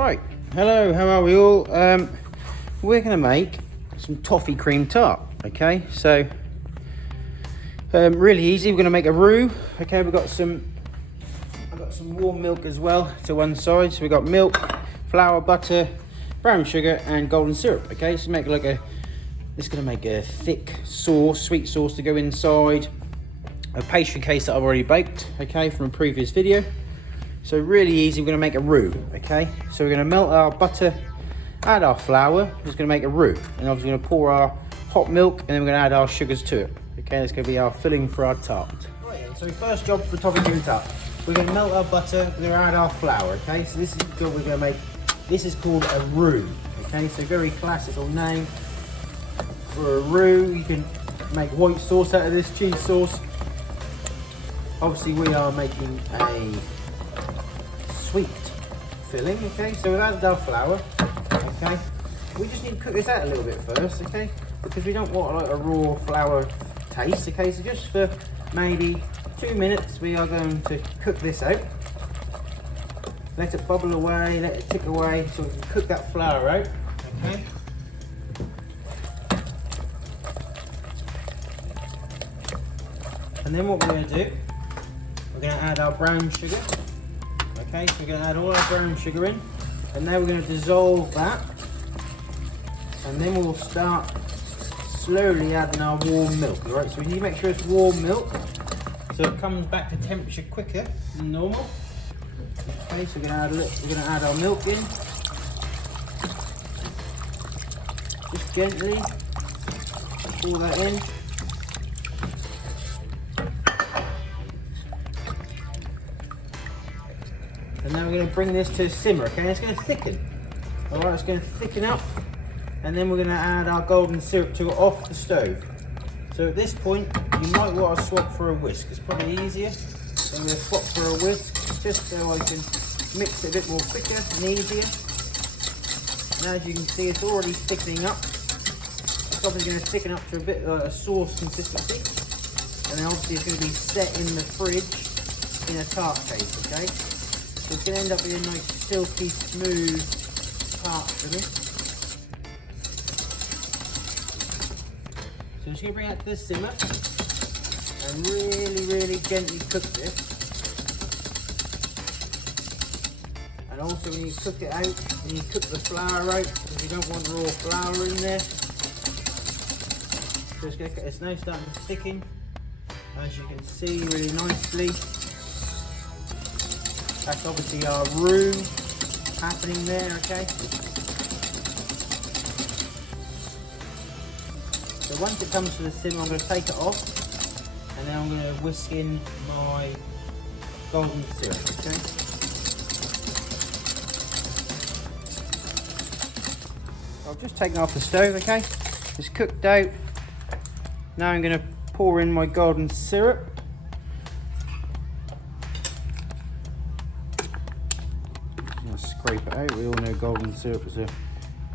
Right, hello, how are we all? We're going to make some toffee cream tart, okay? So, really easy. We're going to make a roux, okay? I've got some warm milk as well to one side. So we've got milk, flour, butter, brown sugar, and golden syrup, okay? So make like it's going to make a thick sauce, sweet sauce to go inside a pastry case that I've already baked, okay, from a previous video. So really easy. We're going to make a roux, okay? So we're going to melt our butter, add our flour. We're just going to make a roux, and obviously going to pour our hot milk, and then we're going to add our sugars to it. Okay, that's going to be our filling for our tart. Right, so first job for toffee cream tart. We're going to melt our butter. We're going to add our flour. Okay, so this is the job we're going to make. This is called a roux. Okay, so very classical name for a roux. You can make white sauce out of this, cheese sauce. Obviously, we are making a sweet filling, okay? So we've added our flour, okay? We just need to cook this out a little bit first, okay? Because we don't want like a raw flour taste, okay? So just for maybe 2 minutes, we are going to cook this out. Let it bubble away, let it tick away, so we can cook that flour out, okay? And then what we're going to do, we're going to add our brown sugar. Okay, so we're going to add all our brown sugar in, and now we're going to dissolve that, and then we'll start slowly adding our warm milk. All right, so we need to make sure it's warm milk, so it comes back to temperature quicker than normal. Okay, so we're going to add our milk in, just gently pour that in. And now we're going to bring this to a simmer, okay? It's going to thicken. Alright, it's going to thicken up. And then we're going to add our golden syrup to it off the stove. So at this point, you might want to swap for a whisk. It's probably easier. So I'm going to swap for a whisk, just so I can mix it a bit more quicker and easier. And as you can see, it's already thickening up. It's probably going to thicken up to a bit like a sauce consistency. And then obviously it's going to be set in the fridge in a tart case, okay? So it's going to end up being a nice, silky, smooth tart for me. So I'm just going to bring it to the simmer and really gently cook this. And also when you cook it out, when you cook the flour out, because you don't want raw flour in there. So it's now starting to thicken, as you can see, really nicely. That's obviously our roux happening there, okay? So once it comes to the simmer, I'm going to take it off, and then I'm going to whisk in my golden syrup, okay? I've just taken it off the stove, okay? It's cooked out. Now I'm going to pour in my golden syrup. Scrape it out. We all know golden syrup is a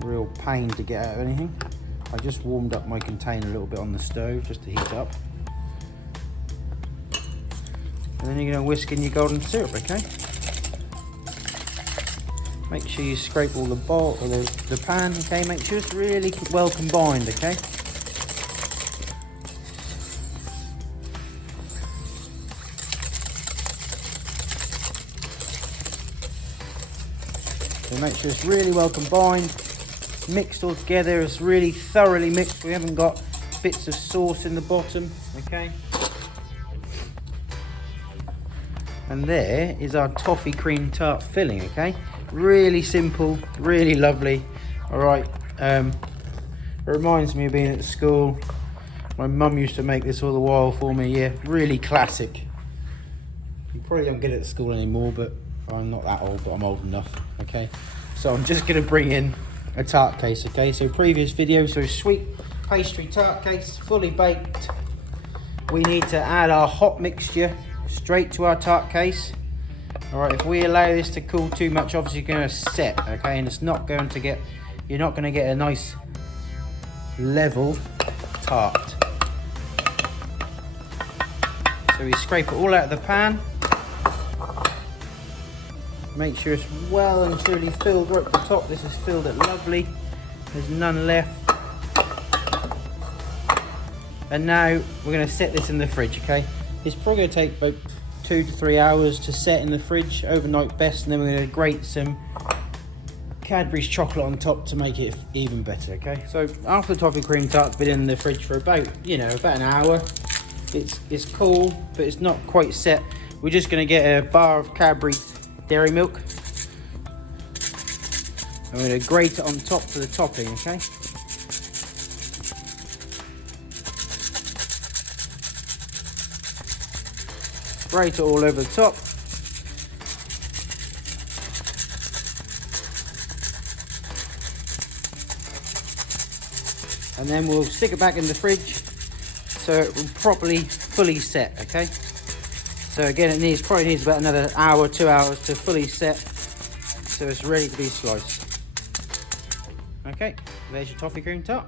real pain to get out of anything. I just warmed up my container a little bit on the stove just to heat up. And then you're going to whisk in your golden syrup, okay? Make sure you scrape all the bowl or the pan, okay? Make sure it's really well combined, okay? So make sure it's really well combined, mixed all together, it's really thoroughly mixed. We haven't got bits of sauce in the bottom, okay? And there is our toffee cream tart filling, okay? Really simple, really lovely. All right, it reminds me of being at school. My mum used to make this all the while for me, yeah, really classic. You probably don't get it at school anymore, but I'm not that old, but I'm old enough, okay? So I'm just going to bring in a tart case, okay? So previous video, so sweet pastry tart case, fully baked. We need to add our hot mixture straight to our tart case. All right, if we allow this to cool too much, obviously it's going to set, okay? And it's not going to get, you're not going to get a nice level tart. So we scrape it all out of the pan. Make sure it's well and truly filled right at the top. This is filled it lovely. There's none left. And now we're going to set this in the fridge, okay? It's probably going to take about 2 to 3 hours to set in the fridge, overnight best, and then we're going to grate some Cadbury's chocolate on top to make it even better, okay? So after the toffee cream tart's been in the fridge for about, about an hour, it's cool, but it's not quite set. We're just going to get a bar of Cadbury's dairy milk. I'm going to grate it on top for the topping, okay? Grate it all over the top. And then we'll stick it back in the fridge so it will properly, fully set, okay? So again, it probably needs about another hour, 2 hours to fully set so it's ready to be sliced. Okay, there's your toffee cream tart.